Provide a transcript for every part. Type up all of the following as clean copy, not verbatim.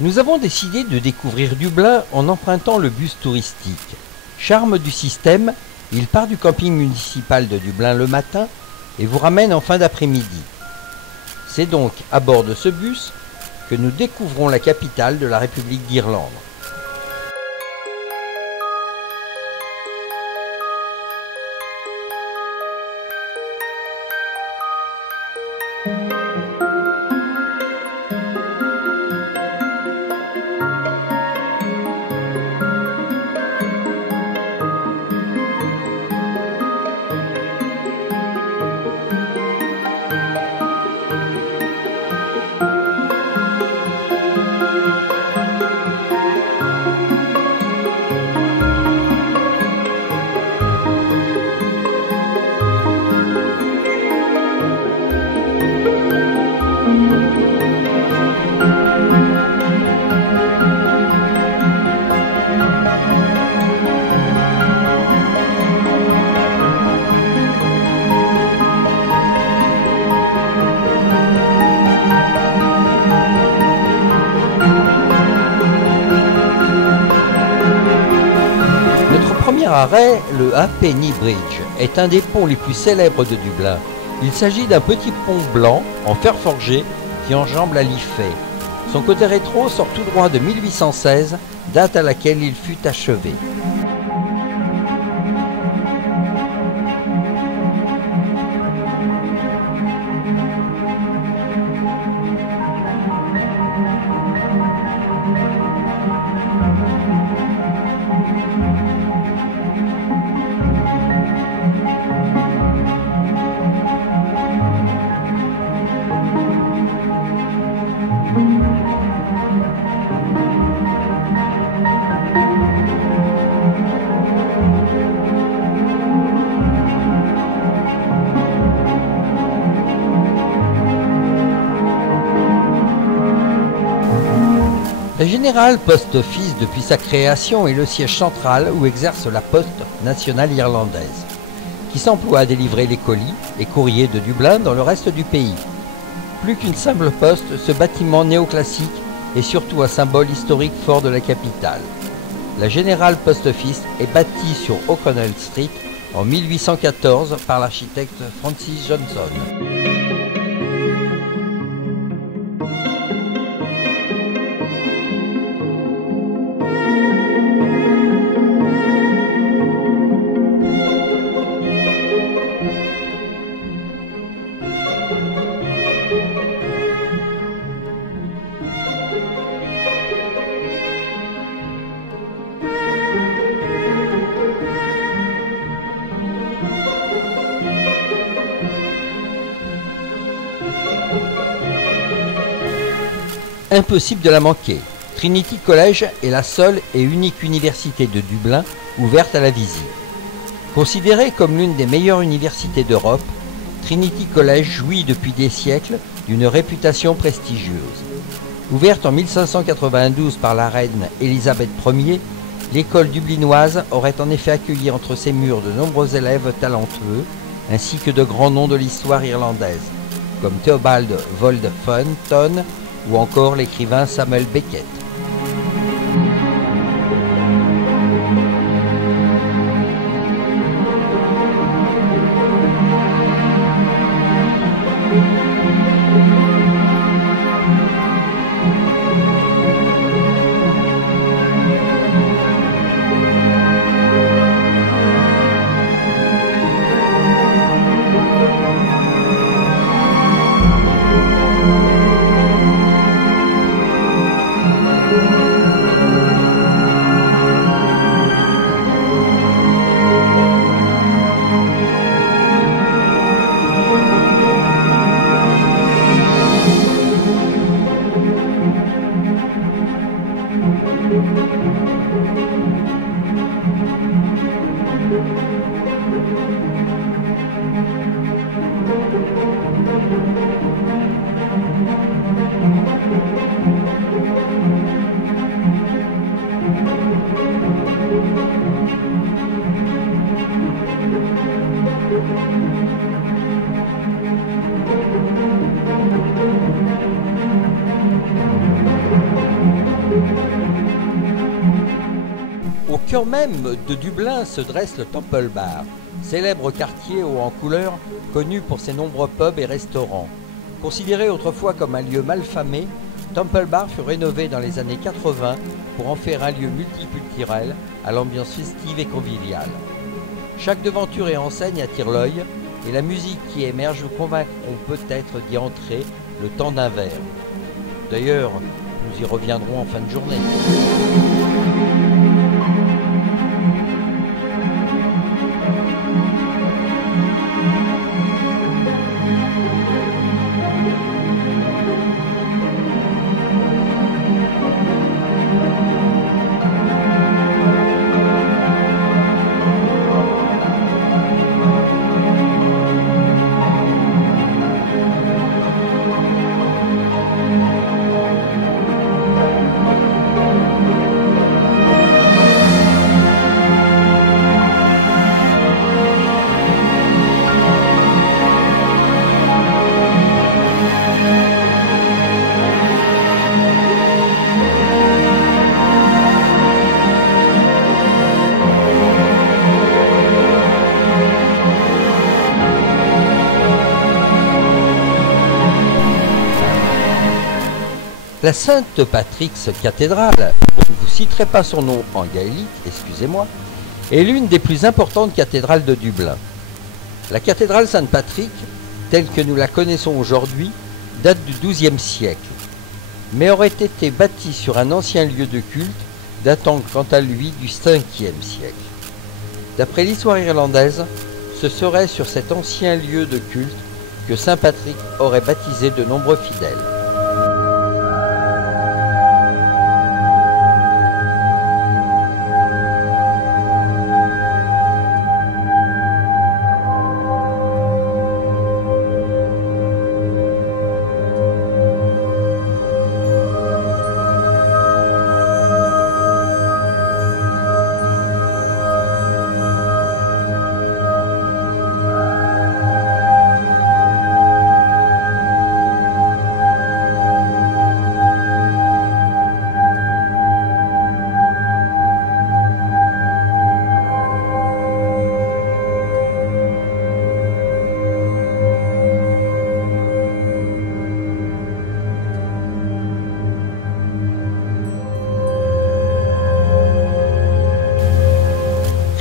Nous avons décidé de découvrir Dublin en empruntant le bus touristique. Charme du système, il part du camping municipal de Dublin le matin et vous ramène en fin d'après-midi. C'est donc à bord de ce bus que nous découvrons la capitale de la République d'Irlande. Premier arrêt, le Halfpenny Bridge, est un des ponts les plus célèbres de Dublin. Il s'agit d'un petit pont blanc en fer forgé qui enjambe la Liffey. Son côté rétro sort tout droit de 1816, date à laquelle il fut achevé. La General Post Office, depuis sa création, est le siège central où exerce la Poste nationale irlandaise, qui s'emploie à délivrer les colis et courriers de Dublin dans le reste du pays. Plus qu'une simple poste, ce bâtiment néoclassique est surtout un symbole historique fort de la capitale. La General Post Office est bâtie sur O'Connell Street en 1814 par l'architecte Francis Johnson. Impossible de la manquer. Trinity College est la seule et unique université de Dublin ouverte à la visite. Considérée comme l'une des meilleures universités d'Europe, Trinity College jouit depuis des siècles d'une réputation prestigieuse. Ouverte en 1592 par la reine Élisabeth Ier, l'école dublinoise aurait en effet accueilli entre ses murs de nombreux élèves talentueux, ainsi que de grands noms de l'histoire irlandaise, comme Theobald Wolfe-Fonton ou encore l'écrivain Samuel Beckett. Au cœur même de Dublin se dresse le Temple Bar, célèbre quartier haut en couleur connu pour ses nombreux pubs et restaurants. Considéré autrefois comme un lieu malfamé, Temple Bar fut rénové dans les années 80 pour en faire un lieu multiculturel à l'ambiance festive et conviviale. Chaque devanture et enseigne attire l'œil et la musique qui émerge nous convaincront peut-être d'y entrer le temps d'un verre. D'ailleurs, nous y reviendrons en fin de journée. La Saint Patrick's Cathedral, je ne vous citerai pas son nom en gaélique, excusez-moi, est l'une des plus importantes cathédrales de Dublin. La cathédrale Saint-Patrick, telle que nous la connaissons aujourd'hui, date du XIIe siècle, mais aurait été bâtie sur un ancien lieu de culte datant quant à lui du Ve siècle. D'après l'histoire irlandaise, ce serait sur cet ancien lieu de culte que Saint Patrick aurait baptisé de nombreux fidèles.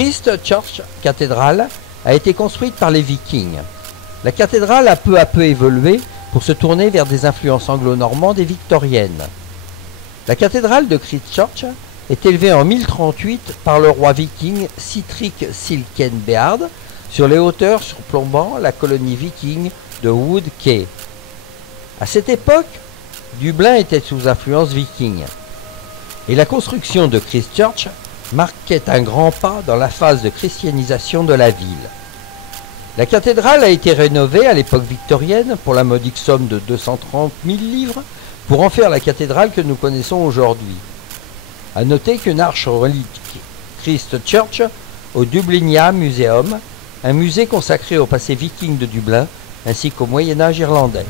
Christ Church cathédrale a été construite par les Vikings. La cathédrale a peu à peu évolué pour se tourner vers des influences anglo-normandes et victoriennes. La cathédrale de Christ Church est élevée en 1038 par le roi viking Sihtric Silkenbeard sur les hauteurs surplombant la colonie viking de Wood Quay. À cette époque, Dublin était sous influence viking et la construction de Christ Church marquait un grand pas dans la phase de christianisation de la ville. La cathédrale a été rénovée à l'époque victorienne pour la modique somme de 230 000 livres pour en faire la cathédrale que nous connaissons aujourd'hui. A noter qu'une arche relie Christ Church au Dublinia Museum, un musée consacré au passé viking de Dublin ainsi qu'au Moyen-Âge irlandais.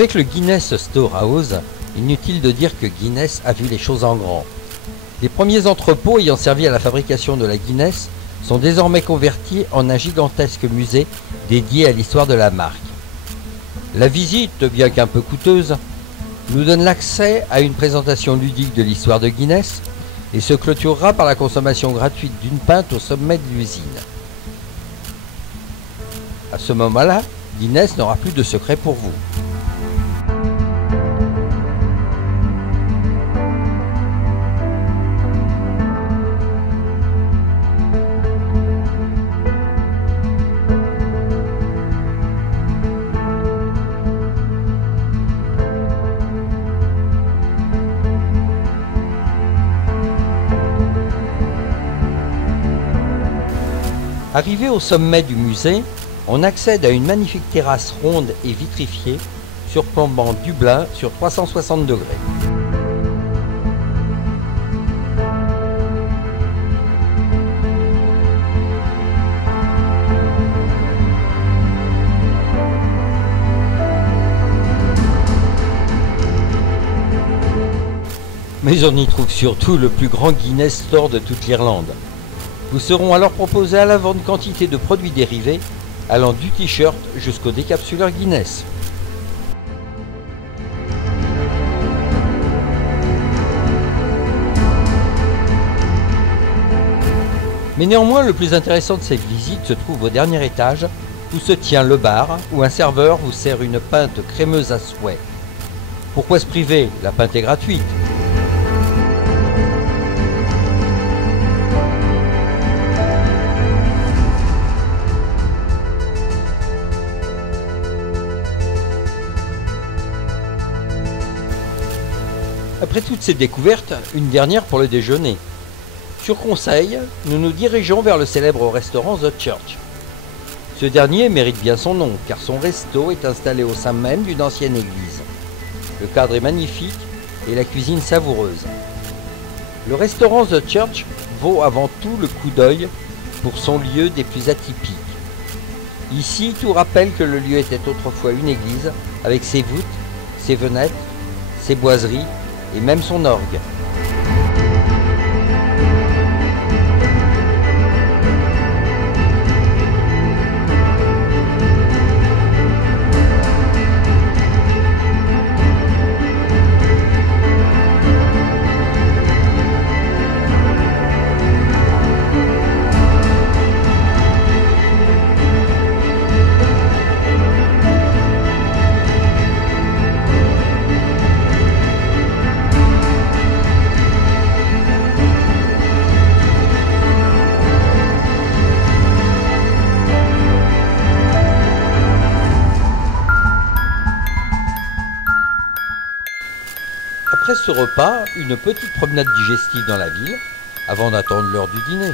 Avec le Guinness Storehouse, inutile de dire que Guinness a vu les choses en grand. Les premiers entrepôts ayant servi à la fabrication de la Guinness sont désormais convertis en un gigantesque musée dédié à l'histoire de la marque. La visite, bien qu'un peu coûteuse, nous donne l'accès à une présentation ludique de l'histoire de Guinness et se clôturera par la consommation gratuite d'une pinte au sommet de l'usine. À ce moment-là, Guinness n'aura plus de secret pour vous. Arrivé au sommet du musée, on accède à une magnifique terrasse ronde et vitrifiée surplombant Dublin sur 360 degrés. Mais on y trouve surtout le plus grand Guinness Store de toute l'Irlande. Vous seront alors proposés à la vente quantité de produits dérivés, allant du t-shirt jusqu'au décapsuleur Guinness. Mais néanmoins, le plus intéressant de cette visite se trouve au dernier étage, où se tient le bar, où un serveur vous sert une pinte crémeuse à souhait. Pourquoi se priver? La pinte est gratuite. Après toutes ces découvertes, une dernière pour le déjeuner. Sur conseil, nous nous dirigeons vers le célèbre restaurant The Church. Ce dernier mérite bien son nom, car son resto est installé au sein même d'une ancienne église. Le cadre est magnifique et la cuisine savoureuse. Le restaurant The Church vaut avant tout le coup d'œil pour son lieu des plus atypiques. Ici, tout rappelle que le lieu était autrefois une église, avec ses voûtes, ses fenêtres, ses boiseries, et même son orgue. Après ce repas, une petite promenade digestive dans la ville, avant d'attendre l'heure du dîner.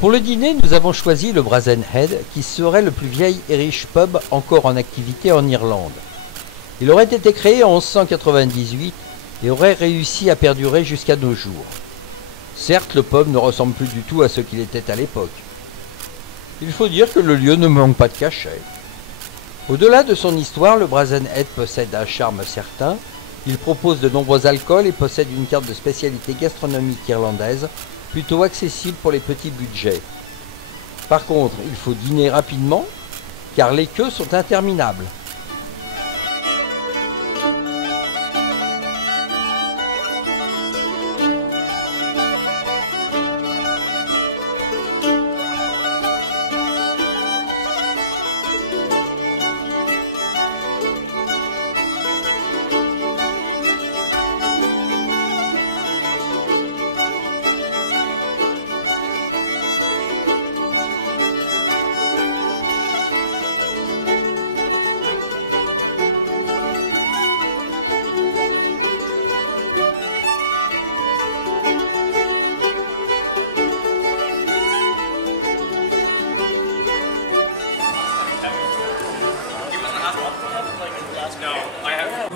Pour le dîner, nous avons choisi le Brazen Head, qui serait le plus vieil et riche pub encore en activité en Irlande. Il aurait été créé en 1198 et aurait réussi à perdurer jusqu'à nos jours. Certes, le pub ne ressemble plus du tout à ce qu'il était à l'époque. Il faut dire que le lieu ne manque pas de cachet. Au-delà de son histoire, le Brazen Head possède un charme certain. Il propose de nombreux alcools et possède une carte de spécialité gastronomique irlandaise plutôt accessible pour les petits budgets. Par contre, il faut dîner rapidement car les queues sont interminables. No, I have.